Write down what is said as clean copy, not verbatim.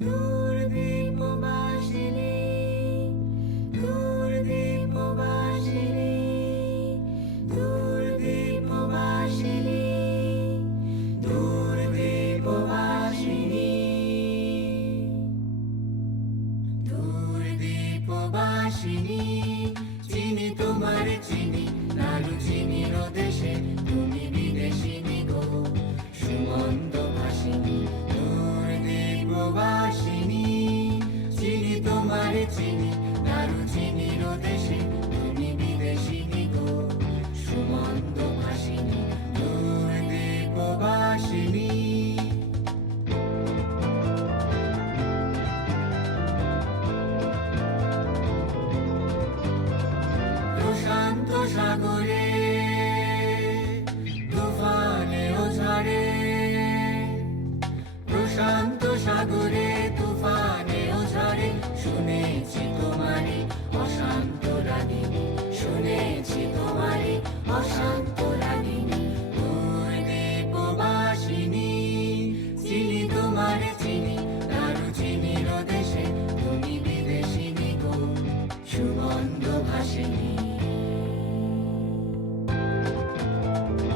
দূরদীপবাসিনী, দূরদীপবাসিনী, দূরদীপবাসিনী, দূরদীপবাসিনী, দূরদীপবাসিনী। চিনি তোমার চিনি, লালু চিনির দেশে তুমি বিদেশিনী গো, সুমন্ত ভাসিনী দূরদীপবাসিনী। চিনি তোমার চিনি, লালু চিনির দেশে তুমি বিদেশিনী গো, সুমন্ত ভাসিনী দূরদীপবাসিনী। প্রশান্ত সাগরে